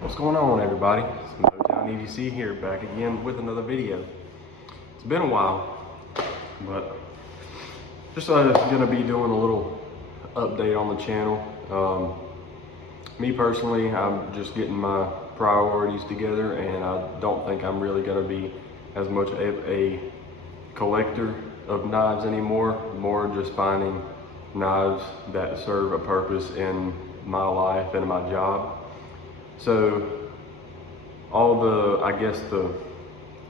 What's going on, everybody? It's Motown EDC here, back again with another video. It's been a while, but just gonna be doing a little update on the channel. Me personally, I'm just getting my priorities together, and I don't think I'm really gonna be as much a collector of knives anymore. More just finding knives that serve a purpose in my life and in my job. So all the, I guess, the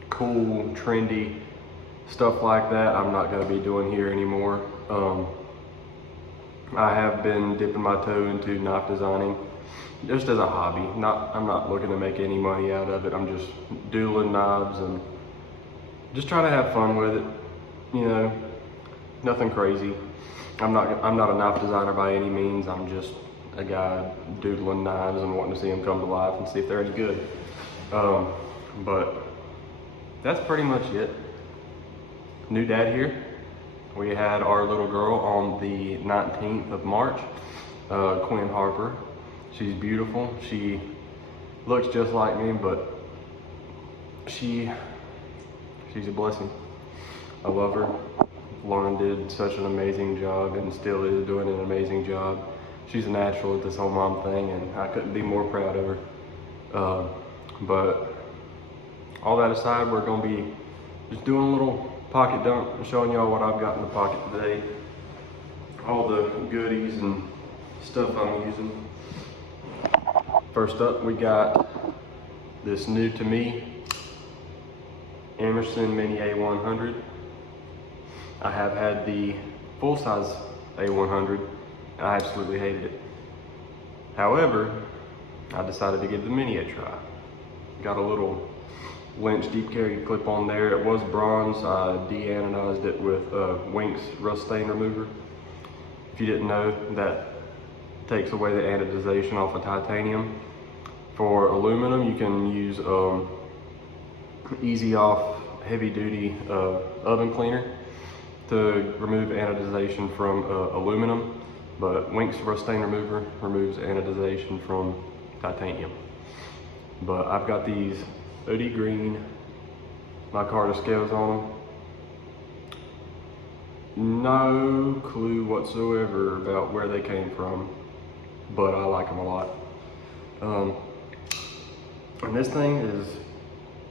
cool, trendy stuff like that, I'm not going to be doing here anymore. I have been dipping my toe into knife designing just as a hobby. I'm not looking to make any money out of it. I'm just doodling knives and just trying to have fun with it. You know, nothing crazy. I'm not a knife designer by any means. I'm just a guy doodling knives and wanting to see them come to life and see if they're any good. But that's pretty much it. New dad here. We had our little girl on the 19th of March, Quinn Harper. She's beautiful. She looks just like me, but she's a blessing. I love her. Lauren did such an amazing job and still is doing an amazing job. She's a natural at this whole mom thing, and I couldn't be more proud of her. But all that aside, we're gonna be just doing a little pocket dump and showing y'all what I've got in the pocket today. All the goodies and stuff I'm using. First up, we got this new to me Emerson Mini A100. I have had the full-size A100. I absolutely hated it. However, I decided to give the Mini a try. Got a little Lynch deep carry clip on there. It was bronze. I deanodized it with Winx rust stain remover. If you didn't know, that takes away the anodization off of titanium. For aluminum, you can use easy off heavy duty oven cleaner to remove anodization from aluminum, but Winx rust stain remover removes anodization from titanium. But I've got these OD green micarta scales on them. No clue whatsoever about where they came from, but I like them a lot. And this thing is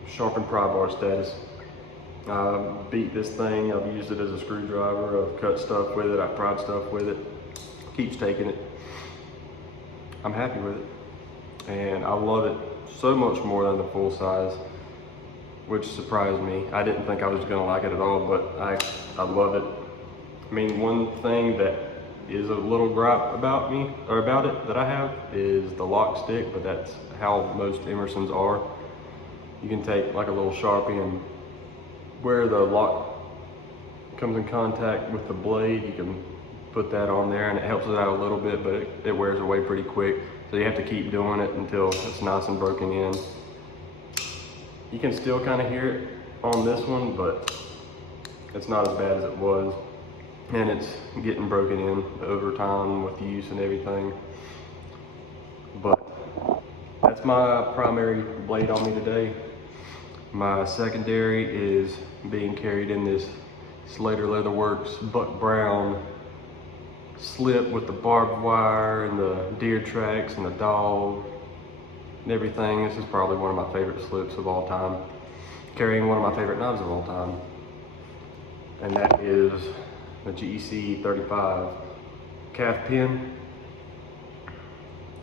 sharpened pry bar status. I beat this thing. I've used it as a screwdriver. I've cut stuff with it. I've pried stuff with it. Keeps taking it. I'm happy with it, and I love it so much more than the full size, which surprised me. I didn't think I was gonna like it at all, but I love it. I mean, one thing that is a little gripe about it that I have is the lock stick, but that's how most Emersons are. You can take like a little Sharpie, and where the lock comes in contact with the blade, you can put that on there, and it helps it out a little bit, but it wears away pretty quick. So you have to keep doing it until it's nice and broken in. You can still kind of hear it on this one, but it's not as bad as it was. And it's getting broken in over time with use and everything. But that's my primary blade on me today. My secondary is being carried in this Slater Leatherworks Buck Brown slip with the barbed wire and the deer tracks and the dog and everything. This is probably one of my favorite slips of all time. Carrying one of my favorite knives of all time. And that is the GEC 35 calf pin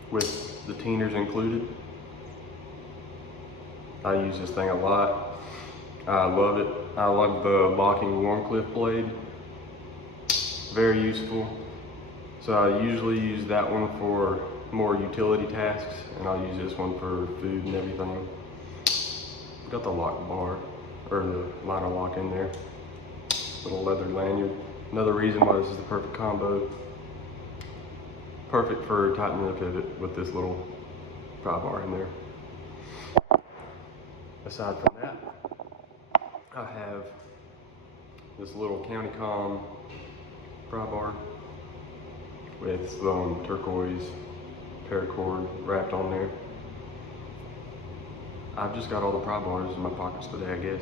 with the teeners included. I use this thing a lot. I love it. I love the locking Warncliffe blade. Very useful. So I usually use that one for more utility tasks, and I'll use this one for food and everything. Got the lock bar, or the liner lock in there. Little leather lanyard. Another reason why this is the perfect combo. Perfect for tightening the pivot with this little pry bar in there. Aside from that, I have this little County Com pry bar with some turquoise paracord wrapped on there. I've just got all the pry bars in my pockets today, I guess.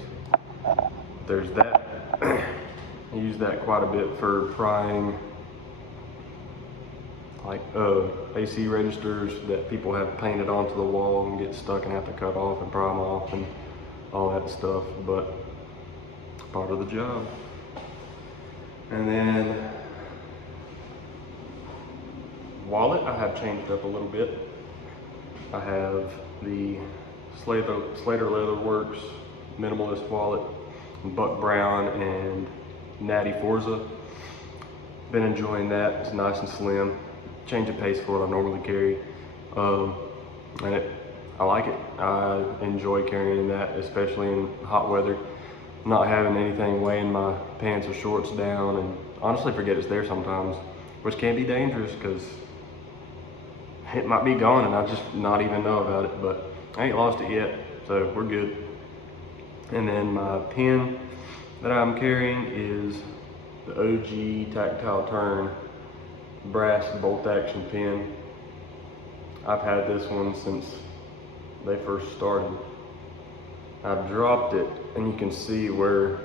There's that. I use that quite a bit for prying like AC registers that people have painted onto the wall and get stuck and have to cut off and pry them off and all that stuff, but part of the job. And then wallet, I have changed up a little bit. I have the Slater Leatherworks minimalist wallet, Buck Brown and Natty Forza. Been enjoying that. It's nice and slim. Change of pace for what I normally carry. And I like it. I enjoy carrying that, especially in hot weather. Not having anything weighing my pants or shorts down, and honestly forget it's there sometimes, which can be dangerous because it might be gone and I just not even know about it, but I ain't lost it yet, so we're good. And then my pen that I'm carrying is the OG Tactile Turn brass bolt action pen. I've had this one since they first started. I've dropped it and you can see where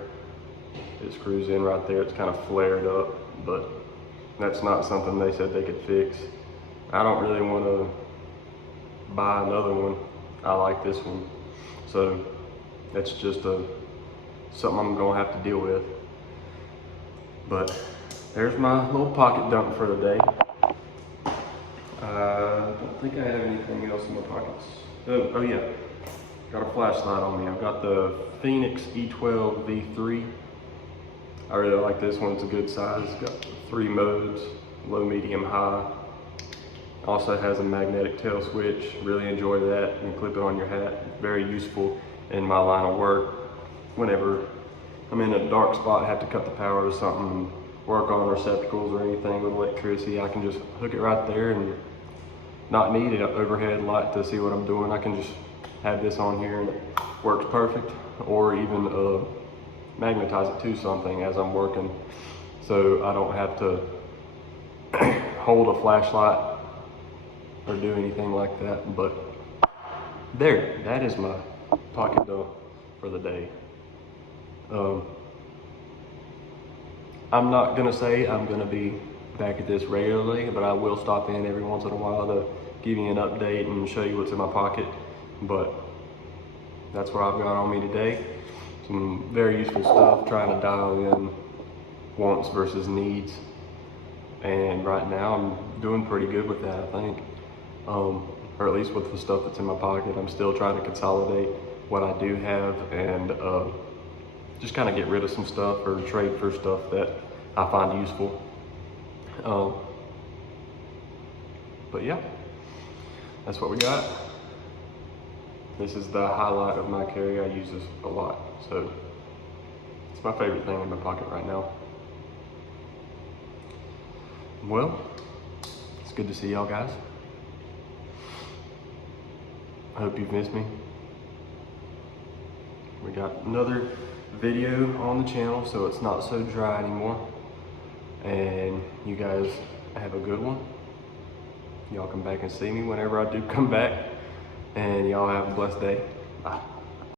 it screws in right there. It's kind of flared up, but that's not something they said they could fix. I don't really want to buy another one. I like this one. So that's just something I'm gonna have to deal with. But there's my little pocket dump for the day. I don't think I have anything else in my pockets. Oh yeah, got a flashlight on me. I've got the Phoenix E12 V3. I really like this one, it's a good size. It's got 3 modes, low, medium, high. Also has a magnetic tail switch, really enjoy that. You can clip it on your hat, very useful in my line of work. Whenever I'm in a dark spot, have to cut the power to something, work on receptacles or anything with electricity, I can just hook it right there and not need an overhead light to see what I'm doing. I can just have this on here and it works perfect, or even magnetize it to something as I'm working, so I don't have to hold a flashlight or do anything like that. But there, that is my pocket dump for the day. I'm not gonna say I'm gonna be back at this regularly, but I will stop in every once in a while to give you an update and show you what's in my pocket. But that's what I've got on me today. Some very useful stuff, trying to dial in wants versus needs. And right now I'm doing pretty good with that, I think. Or at least with the stuff that's in my pocket. I'm still trying to consolidate what I do have and just kind of get rid of some stuff or trade for stuff that I find useful. But yeah, that's what we got. This is the highlight of my carry. I use this a lot, so it's my favorite thing in my pocket right now. Well, it's good to see y'all guys. I hope you've missed me. We got another video on the channel, so it's not so dry anymore. And you guys have a good one. Y'all come back and see me whenever I do come back. And y'all have a blessed day. Bye.